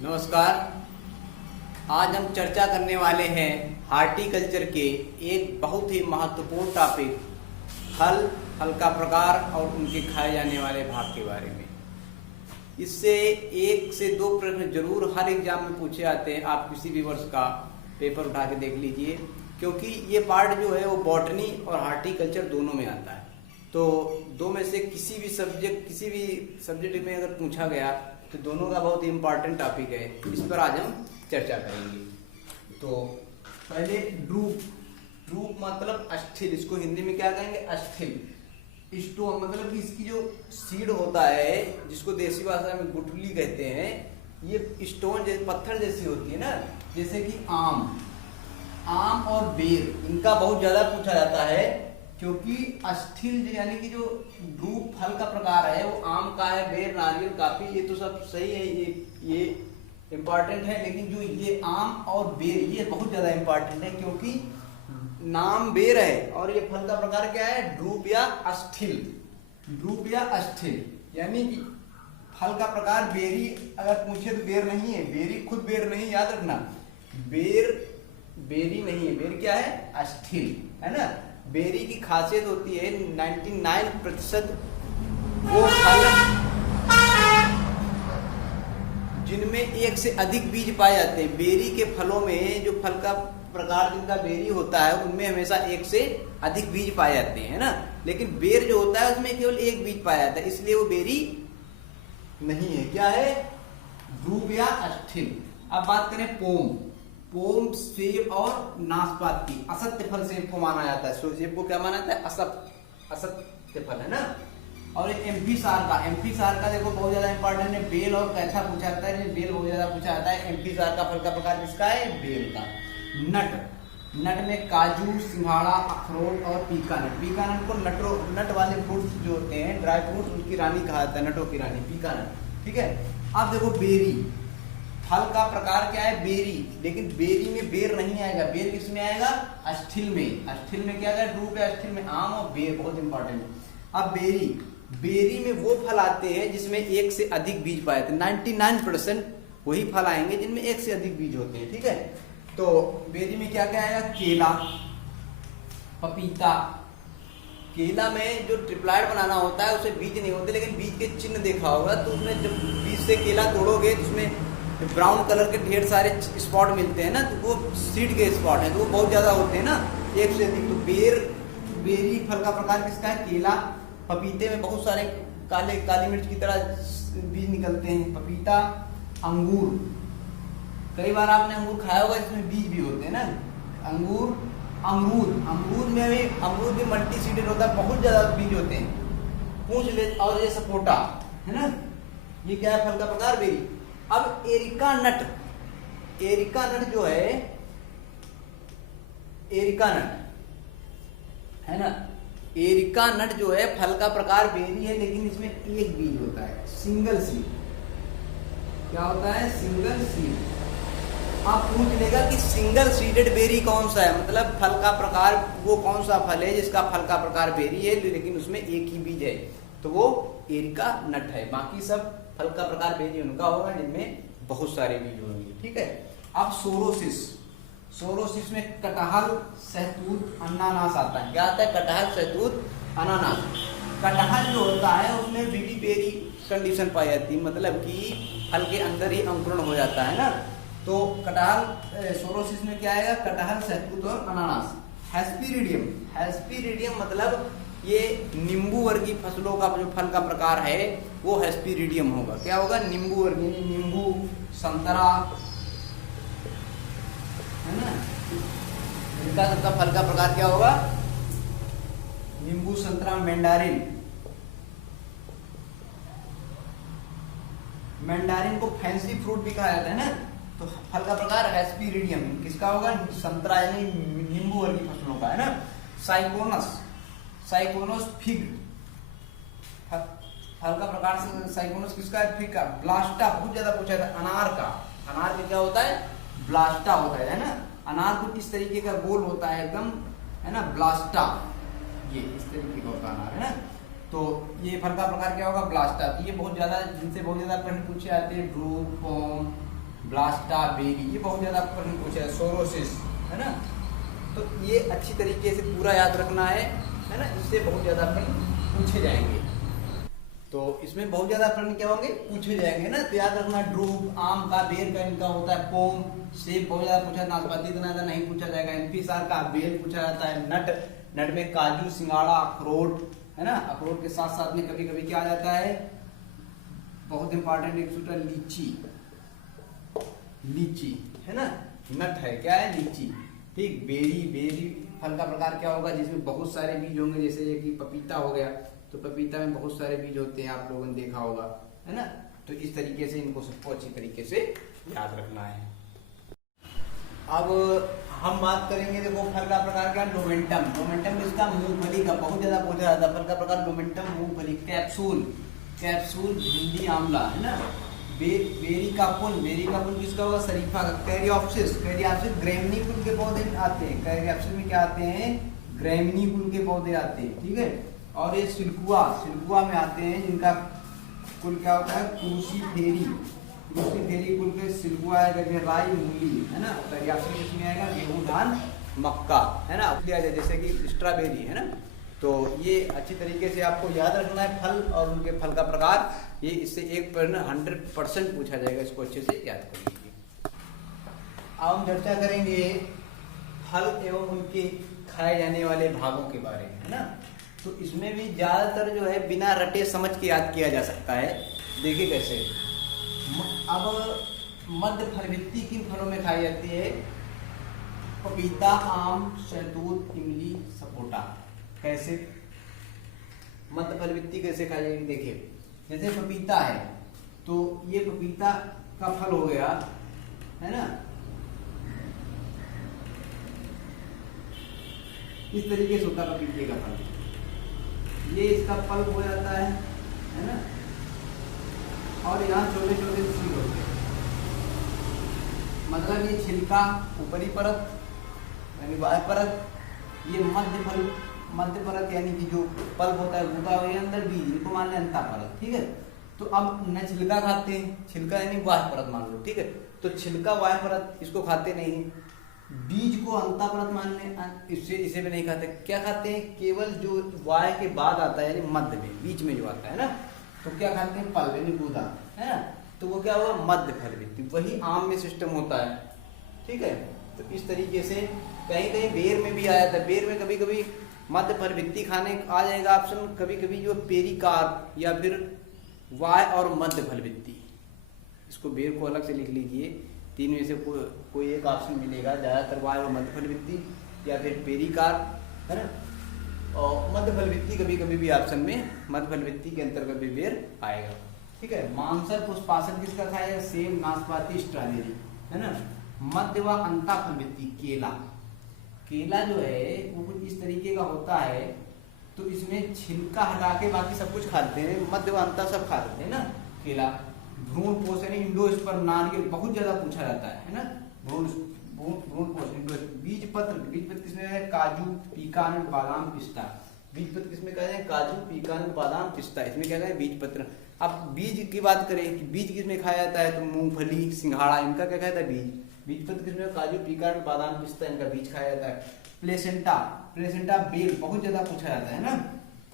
नमस्कार। आज हम चर्चा करने वाले हैं हार्टिकल्चर के एक बहुत ही महत्वपूर्ण टॉपिक फल, फल का प्रकार और उनके खाए जाने वाले भाग के बारे में। इससे 1 से 2 प्रश्न जरूर हर एग्जाम में पूछे जाते हैं। आप किसी भी वर्ष का पेपर उठा के देख लीजिए, क्योंकि ये पार्ट जो है वो बॉटनी और हार्टिकल्चर दोनों में आता है। तो दो में से किसी भी सब्जेक्ट में अगर पूछा गया तो दोनों का बहुत ही इम्पोर्टेंट टॉपिक है। इस पर आज हम चर्चा करेंगे। तो पहले ड्रूप मतलब अस्थिल, इसको हिंदी में क्या कहेंगे? अस्थिल। स्टोन मतलब कि इसकी जो सीड होता है, जिसको देसी भाषा में गुठली कहते हैं, ये स्टोन जैसे पत्थर जैसी होती है ना। जैसे कि आम और बेर, इनका बहुत ज्यादा पूछा जाता है, क्योंकि अस्थिल यानी कि जो ड्रूप फल का प्रकार है वो आम का है, बेर, नारियल, काफी, ये तो सब सही है, ये इम्पॉर्टेंट है। लेकिन जो ये आम और बेर, ये बहुत ज्यादा इम्पॉर्टेंट है, क्योंकि नाम बेर है और ये फल का प्रकार क्या है? ड्रूप या अस्थिल। यानी कि फल का प्रकार बेरी अगर पूछे तो बेर नहीं है, बेरी खुद बेर नहीं, याद रखना। बेरी नहीं है, बेर क्या है? अस्थिल, है ना। बेरी की खासियत होती है 99% वो फल जिनमें 1 से अधिक बीज पाए जाते हैं। बेरी के फलों में जो फल का प्रकार जिनका बेरी होता है उनमें हमेशा 1 से अधिक बीज पाए जाते हैं, है ना। लेकिन बेर जो होता है उसमें केवल 1 बीज पाया जाता है, इसलिए वो बेरी नहीं है। क्या है? ड्रूप या अस्थिल। अब बात करें पोम, सेब और नाशपाती, असत्य फल सेब को माना जाता है। सेब को क्या माना जाता है? असत्य फल, है ना। और एमपी सार का देखो बहुत ज्यादा इंपॉर्टेंट है। बेल और कैथा पूछा जाता है, बेल बहुत ज्यादा पूछा जाता है। एमपी सार का फल का प्रकार किसका है? बेल का। नट में काजू, सिंघाड़ा, अखरोट और पीकानट को नट वाले फ्रूट्स जो होते हैं, ड्राई फ्रूट्स, उनकी रानी कहा जाता है, नटों की रानी पीकानट। ठीक है। अब देखो बेरी, फल का प्रकार क्या है? बेरी। लेकिन बेरी में बेर नहीं आएगा, बेर किस में आएगा? अस्थिल में क्या है? ड्रूप है, अस्थिल में आम और बेर, बहुत इंपॉर्टेंट है। अब बेरी में वो फल आते हैं जिसमें 1 से अधिक बीज पाए जाते हैं। 99% वही फल आएंगे जिनमें 1 से अधिक बीज होते हैं। ठीक है। तो बेरी में क्या क्या आएगा? केला, पपीता। केला में जो ट्रिप्लाइड बनाना होता है उसे बीज नहीं होते, लेकिन बीज के चिन्ह देखा होगा, तो उसमें जब बीज से केला तोड़ोगे तो उसमें ब्राउन कलर के ढेर सारे स्पॉट मिलते हैं ना, तो वो सीड के स्पॉट हैं, तो वो बहुत ज्यादा होते हैं ना, 1 से अधिक। तो बेरी फल का प्रकार किसका है? केला। पपीते में बहुत सारे काली मिर्च की तरह बीज निकलते हैं। पपीता। अंगूर, कई बार आपने अंगूर खाया होगा, इसमें बीज भी होते हैं ना। अमरूद भी मल्टी सीडेड होता है, बहुत ज्यादा बीज होते हैं। और ये सपोटा, है ना। ये क्या है? फल का प्रकार बेरी। अब एरिका नट जो है, है ना, एरिका नट जो है फल का प्रकार बेरी है, लेकिन इसमें 1 बीज होता है, सिंगल सीड। क्या होता है? Single seed. आप पूछ लेगा कि सिंगल सीडेड बेरी कौन सा है, मतलब फल का प्रकार वो कौन सा फल है जिसका फल का प्रकार बेरी है लेकिन उसमें 1 ही बीज है, तो वो एरिका नट है। बाकी सब फल का प्रकार बेरी उनका होगा जिनमें बहुत सारे बीज होंगे। ठीक है। अब सोरोसिस में कटहल, सहतूत, अनानास आता है। क्या आता है? कटहल, सहतूत, अनानास। कटहल जो होता है उसमें विविपेरी कंडीशन पाई जाती है, मतलब कि फल के अंदर ही अंकुरण हो जाता है ना। तो कटहल, सोरोसिस में क्या आएगा? कटहल, सहतूत और अनानास। हेस्पीरिडियम मतलब ये नींबू वर्गीय फसलों का जो फल का प्रकार है वो हेस्पीरिडियम होगा। क्या होगा? नींबू वर्गीय, नींबू, संतरा, है ना, इनका सबका फल का प्रकार क्या होगा? नींबू, संतरा। मैंडारिन को फैंसी फ्रूट भी कहा जाता है ना, तो फल का प्रकार हेस्पीरिडियम किसका होगा? संतरा यानी नींबू वर्गीय फसलों का, है ना। साइकोनस फिग, फल का प्रकार से साइकोनस किसका है? फिग का। ब्लास्टा बहुत ज्यादा पूछा था, अनार में क्या होता है? ब्लास्टा होता है ना। अनार कुछ इस तरीके का गोल होता है एकदम, है ना, ब्लास्टा, ये इस तरीके का होता है अनार, है ना। तो ये फल का प्रकार क्या होगा? ब्लास्टा। तो ये बहुत ज्यादा, जिनसे बहुत ज्यादा प्रश्न पूछे जाते हैं, ड्रूप, पॉम, ब्लास्टा बेरी, ये बहुत ज़्यादा प्रश्न पूछा है, सोरोसिस, है ना। तो ये अच्छी तरीके से पूरा याद रखना है ना, इससे बहुत ज़्यादा प्रश्न पूछे जाएंगे। तो इसमें बहुत ज़्यादा प्रश्न क्या होंगे, पूछे जाएंगे ना। तो याद रखना, ड्रूप आम का, बेर का इनका होता है पोम, सेब बहुत ज़्यादा पूछा, नाशपाती इतना ज़्यादा नहीं पूछा जाएगा। एम्फिसार का बेल पूछा जाता है। नट, नट में काजू, सिंगाड़ा, अखरोट, है ना। अखरोट के साथ साथ में कभी कभी क्या आ जाता है, बहुत इंपॉर्टेंट एक सूत्र, लीची, लीची, है ना। नट है, क्या है, लीची, ठीक। बेरी, बेरी फल का प्रकार क्या होगा, जिसमें बहुत सारे बीज होंगे, जैसे ये कि पपीता हो गया, तो पपीता में बहुत सारे बीज होते हैं, आप लोगों ने देखा होगा, है ना। तो इस तरीके से इनको सबको अच्छी तरीके से याद रखना है। अब हम बात करेंगे, देखो फल का प्रकार क्या, मोमेंटम, मोमेंटम इसका मूंगफली का बहुत ज्यादा पूछा जाता है। फल का प्रकार मोमेंटम, मूंगफली। कैप्सूल, कैप्सूल भिंडी आंवला, है ना। बेरी का पुन, बेरी का पुन किसका होगा, शरीफा का। कैरियोप्सिस, कैरियोप्सिस ग्रेमनी कुल के पौधे आते हैं। कैरियोप्सिस में क्या आते हैं, ग्रेमनी कुल के पौधे आते हैं, ठीक है। और ये सिल्कुआ, सिल्कुआ में आते हैं, जिनका कुल क्या होता है, क्रूसीफेरी, क्रूसीफेरी कुल के सिल्कुआ है। राई, मूली, है ना। कैरियोप्सिस इसमें आएगा, गेहूं, धान, मक्का, है ना। जैसे कि स्ट्रॉबेरी, है ना। तो ये अच्छी तरीके से आपको याद रखना है, फल और उनके फल का प्रकार। ये इससे एक प्रश्न 100% पूछा जाएगा, इसको अच्छे से याद कर लीजिए। अब हम चर्चा करेंगे फल एवं उनके खाए जाने वाले भागों के बारे में, है ना। तो इसमें भी ज्यादातर जो है बिना रटे समझ के याद किया जा सकता है। देखिए कैसे। अब मध्य फलवृत्ति किन फलों में खाई जाती है, पपीता, आम, शहतूत, इमली, सपोटा। कैसे मध्य फलवृत्ति कैसे खाई जाएगी, देखिए। जैसे पपीता है, तो ये पपीता का फल हो गया, है ना। इस तरीके से होता है पपीते का फल, ये इसका फल हो जाता है ना। और यहाँ छोटे छोटे सीड होते हैं, मतलब ये छिलका ऊपरी परत यानी बाह्य परत, ये मध्य परत यानी कि जो पल्प होता है गूदा हुआ अंदर बीज, इनको मान लें अंता परत, ठीक है। तो अब न छिलका खाते हैं, छिलका यानी बाह्य परत मान लो, ठीक है। तो छिलका बाह्य परत इसको खाते नहीं, बीज को अंता परत मान लें, इसे भी नहीं खाते। क्या खाते हैं, केवल जो बाह्य के बाद आता है यानी मध्य में, बीच में जो आता है ना, तो क्या खाते हैं, पल्प यानी गूदा, है ना। तो वो क्या हुआ, मध्य फलवृत्ति। वही आम में सिस्टम होता है, ठीक है। तो इस तरीके से कहीं कहीं बेर में भी आ जाता है, बेर में कभी कभी मध्य फलवृत्ति खाने आ जाएगा ऑप्शन, कभी कभी जो पेरिकार्प या फिर वाय और मध्य फलवृत्ति, इसको बेर को अलग से लिख लीजिए, तीन में से कोई एक ऑप्शन मिलेगा, ज्यादातर वाय और मध्य फलवृत्ति या फिर पेरिकार्प, है ना। और मध्य फलवृत्ति कभी कभी भी ऑप्शन में मध्य फलवृत्ति के अंतर्गत भी बेर आएगा, ठीक है। मांसर पुष्पासन किसका खाएगा, सेब, नाशपाती, स्ट्रॉबेरी, है ना। मध्य व अंता फलवृत्ति, केला, केला जो है वो कुछ इस तरीके का होता है, तो इसमें छिलका हटा के बाकी सब कुछ खाते हैं, मध्य व अंता सब खा लेते हैं ना। केला, भ्रूण पोषण, इंडोस्पर्म, नारियल बहुत ज्यादा पूछा जाता है ना। भ्रूण पोषण, बीज पत्र, बीज पत्र किसमें है, काजू, पीकान, बादाम, पिस्ता। बीज पत्र किसमें कहते हैं, काजू, पीकान, बादाम, पिस्ता, इसमें क्या कहते हैं, बीज पत्र। अब बीज की बात करें कि बीज किसमें खाया जाता है, तो मूंगफली, सिंघाड़ा, इनका क्या कहता है, बीज। बीज पत्र किसमें, काजू, पीकान, बादाम, पिस्ता, इनका बीज खाया जाता है। प्लेसेंटा, प्लेसेंटा बेल बहुत ज्यादा पूछा जाता है ना।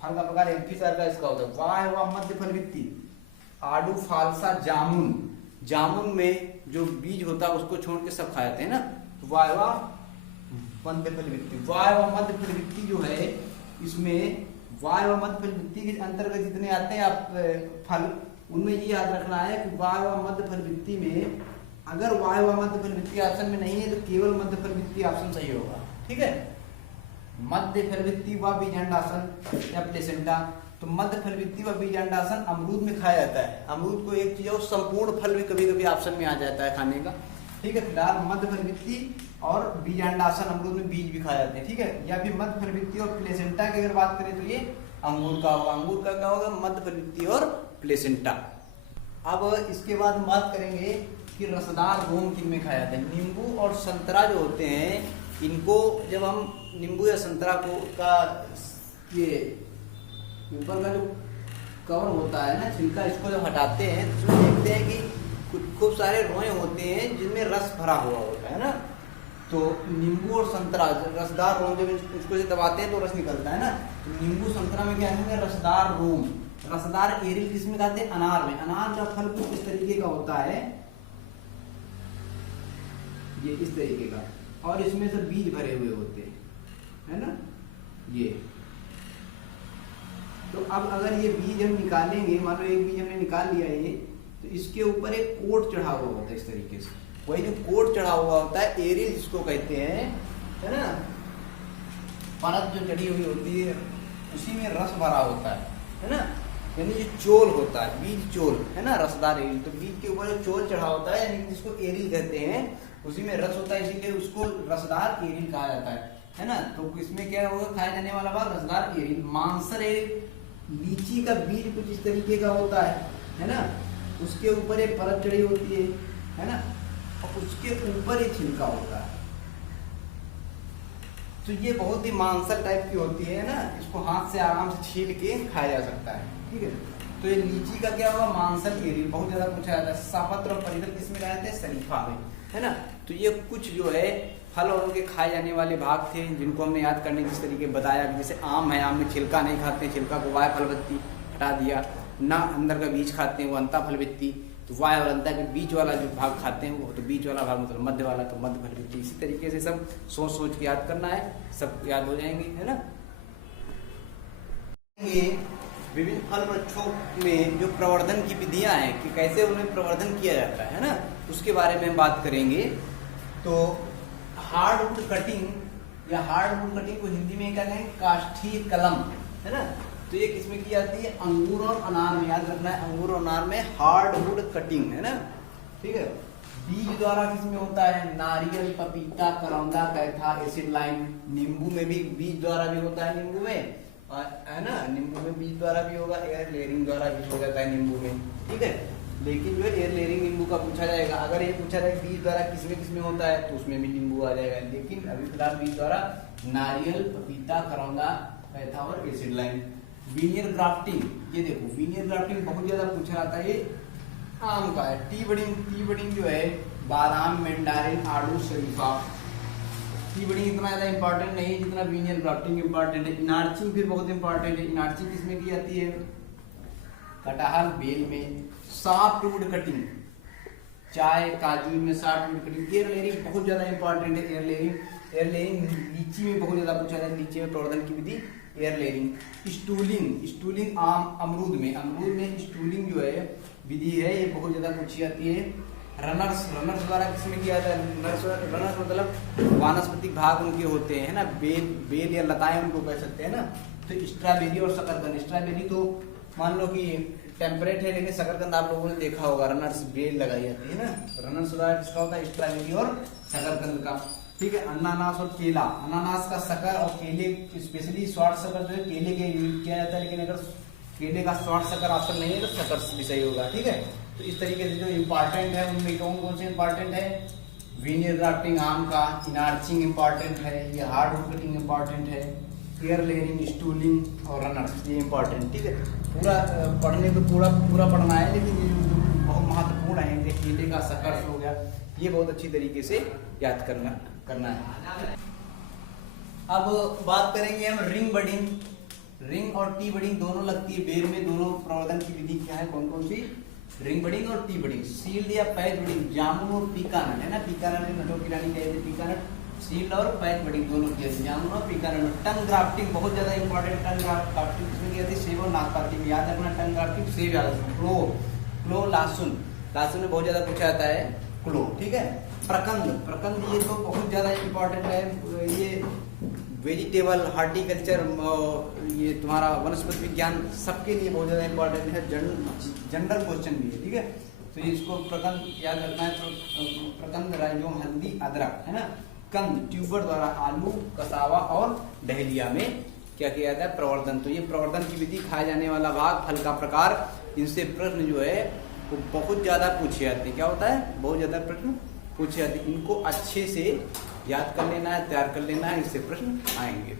फल का प्रकार एम्फिसार का इसका होता है। वाय व मध्य फलवृत्ति, आडू, फालसा, जामुन, जामुन में जो बीज होता है उसको छोड़ के सब खाए जाते हैं ना। तो वाय व मध्य फलवृत्ति, वाय व मध्य फलवृत्ति जो है, इसमें वाय व मध्य फलवृत्ति के अंतर्गत जितने आते हैं आप फल, उनमें ये याद रखना है कि वाय व मध्य फलवृत्ति में अगर वाय व मध्य फलवृत्ति ऑप्शन में नहीं है तो केवल मध्य फलवृत्ति ऑप्शन सही होगा, ठीक है। मध्य फलवृत्ति व बीजांडासन या प्लेसेंटा, तो मध्य फलवृत्ति व बीजांडासन अमरूद में खाया जाता है। अमरूद को एक चीज और संपूर्ण फल भी कभी कभी ऑप्शन में आ जाता है खाने का, ठीक है। फिलहाल मध्य फलवृत्ति और बीजांडासन, अमरूद में बीज भी खाए जाते हैं, ठीक है। या फिर मध्य फलवृत्ति और प्लेसेंटा की अगर बात करें तो ये अंगूर का होगा, अंगूर का क्या होगा, मध्य फलवृत्ति और प्लेसेंटा। अब इसके बाद हम बात करेंगे कि रसदार रोम किन में खाया जाता है। नींबू और संतरा जो होते हैं, इनको जब हम नींबू या संतरा को का ये ऊपर का जो कवर होता है ना, छिलका, इसको जब हटाते हैं तो उसमें देखते हैं कि खूब सारे रोए होते हैं जिनमें रस भरा हुआ होता है ना। तो नींबू और संतरा रसदार रोम, जब उसको से दबाते हैं तो रस निकलता है ना। तो नींबू संतरा में क्या है, रसदार रोम। रसदार एरिल किसमें खाते हैं, अनार में। अनार का फल कुछ इस तरीके का होता है, ये इस तरीके का, और इसमें से बीज भरे हुए होते हैं, है ना ये। तो अब अगर ये बीज हम निकालेंगे, मान लो एक बीज हमने निकाल लिया ये, तो इसके ऊपर एक कोट चढ़ा हुआ होता है इस तरीके से। वही जो कोट चढ़ा हुआ होता है एरिल जिसको कहते हैं, है ना, परत जो चढ़ी हुई होती है उसी में रस भरा होता है ना। यानी जो चोल होता है, बीज चोल है ना, रसदार एरिल। तो बीज के ऊपर जो चोल चढ़ा होता है यानी जिसको एरिल कहते हैं, उसी में रस होता है, इसीलिए उसको रसदार एरिल कहा जाता है ना। तो इसमें क्या होगा, खाया जाने वाला भाग रसदार एरिल। मांसर एरिल, लीची का बीज कुछ इस तरीके का होता है ना। उसके ऊपर एक परत चढ़ी होती है ना, और उसके ऊपर एक छिलका होता है। तो ये बहुत ही मांसल टाइप की होती है ना, इसको हाथ से आराम से छील के खाया जा सकता है, ठीक है। तो ये लीची का क्या होगा, मांसल एरिल, बहुत ज्यादा पूछा जाता है। सापत्र और परिपत्र किसमें कहा जाता है, शरीफा में, है ना। तो ये कुछ जो है फल और उनके खाए जाने वाले भाग थे जिनको हमने याद करने जिस तरीके बताया। जैसे आम है, आम में छिलका नहीं खाते, छिलका को वाय फलवत्ती हटा दिया ना, अंदर का बीज खाते हैं वो अंता फलवत्ती। तो वाय और अंता के बीच वाला जो भाग खाते हैं वो, तो बीच वाला भाग मतलब मध्य वाला, तो मध्य फलवत्ती। इसी तरीके से सब सोच सोच के याद करना है, सब याद हो जाएंगे, है ना। ये विभिन्न फल वृक्षों में जो प्रवर्धन की विधियां हैं कि कैसे उन्हें प्रवर्धन किया जाता है ना, उसके बारे में हम बात करेंगे। तो हार्डवुड कटिंग या हार्डवुड कटिंग को हिंदी में क्या कहेंगे, काष्ठीय कलम, है ना। तो ये किसमें की जाती है, अंगूर और अनार में। याद रखना है, अंगूर और अनार में हार्डवुड कटिंग, है ना, ठीक है। बीज द्वारा किसमें होता है, नारियल, पपीता, करौंदा, कैथा, एसिड लाइम। नींबू में भी बीज द्वारा भी होता है, नींबू में, है ना, नींबू में बीज द्वारा भी होगा, एयर लेयरिंग द्वारा भी हो जाता है नींबू में, ठीक है। लेकिन जो एयर लेयरिंग नींबू का पूछा जाएगा, अगर ये पूछा जाए बीज द्वारा किसमें किसमें होता है, तो उसमें भी नींबू आ जाएगा। लेकिन अभी फिलहाल बीज द्वारा नारियल, पपीता, करौंदा, कैथा और एसिड लाइम। वीनियर ग्राफ्टिंग, ये देखो वीनियर ग्राफ्टिंग बहुत ज्यादा पूछा जाता है, ये आम का है। टी बडिंग जो है बादाम, मैंडारिन, आड़ू, शरीफा। टी बडिंग इतना ज्यादा इंपॉर्टेंट नहीं है जितना वीनियर ग्राफ्टिंग इंपॉर्टेंट है। इनार्चिंग फिर बहुत इंपॉर्टेंट है। इनार्चिंग किसमें की जाती है, कटहल, बेल में। सॉफ्टवुड कटिंग, चाय, काजू में सॉफ्टवुड कटिंग। एयर लेयरिंग बहुत ज्यादा इंपॉर्टेंट है। एयर लेयरिंग लीची में बहुत ज्यादा पूछा जाता है, लीची में प्रवर्धन की विधि एयर लेयरिंग। स्टूलिंग आम, अमरूद में स्टूलिंग जो है विधि है, ये बहुत ज्यादा पूछी जाती है। रनर्स द्वारा किसमें किया जाता है, रनर्स मतलब वानस्पतिक भाग उनके होते हैं ना, बेल या लताएं उनको कह सकते हैं ना। तो स्ट्रॉबेरी और शकरकंद, स्ट्रॉबेरी तो मान लो कि टेम्परेट है, लेकिन शकरकंद आप लोगों ने देखा होगा, रनर्स बेल लगाई जाती है ना। रनर्स द्वारा किसका होता है, स्ट्रॉबेरी और शकरकंद का, ठीक है। अनानास और केला, अनानास का शक्कर और केले, स्पेशली स्वाद शक्कर जो है केले के यूज किया जाता है, लेकिन अगर केले का स्वाद शक्कर ऑप्शन नहीं है तो शक्कर भी सही होगा, ठीक है। तो इस तरीके से जो इम्पोर्टेंट है उनमें कौन कौन से इम्पोर्टेंट है, वीनियर ग्राफ्टिंग आम का, इनार्चिंग इम्पोर्टेंट है, ये हार्डवुड कटिंग इम्पोर्टेंट है, एयर लेयरिंग, स्टूलिंग और रनर्स ये इम्पोर्टेंट, ठीक है। पूरा पढ़ने को पूरा पढ़ना है, लेकिन ये जो बहुत महत्वपूर्ण है, जैसे केले का शक्कर हो गया, ये बहुत अच्छी तरीके से याद करना है। अब बात करेंगे हम रिंग बडिंग। रिंग और टी बडिंग दोनों लगती है बेर में, दोनों प्रवर्धन की विधि क्या है, कौन कौन सी, रिंग बडिंग और टी बडिंग। सील्ड या पैक बडिंग, जामुन और पीकानट, है ना, पीकानट नटों की रानी कहते हैं पीकानट। सील्ड और पैक बडिंग दोनों की जाती है, जामुन और पीकानट। टंग ग्राफ्टिंग बहुत ज्यादा इंपॉर्टेंट, टंग ग्राफ्टिंग किसमें की जाती है, सेब और नाशपाती में। याद रखना टंग ग्राफ्टिंग सेब याद रखना। क्लो लहसुन में बहुत ज्यादा पूछा जाता है क्लो, ठीक है। प्रकंद ये तो बहुत ज्यादा इंपॉर्टेंट है, ये वेजिटेबल, हार्टिकल्चर, ये तुम्हारा वनस्पति विज्ञान सबके लिए बहुत ज्यादा इंपॉर्टेंट है, जनरल क्वेश्चन भी है, ठीक है। तो इसको प्रकंद याद रखना है। प्रकंद, राइजोम, हल्दी, अदरक, है ना। कंद, ट्यूबर द्वारा आलू, कसावा और डहलिया में क्या किया जाता है, प्रवर्धन। तो ये प्रवर्धन की विधि, खाए जाने वाला भाग, फल का प्रकार, इनसे प्रश्न जो है वो बहुत ज्यादा पूछे जाते हैं। क्या होता है, बहुत ज्यादा प्रश्न पूछे जाते हैं। इनको अच्छे से याद कर लेना है, तैयार कर लेना है, इससे प्रश्न आएंगे।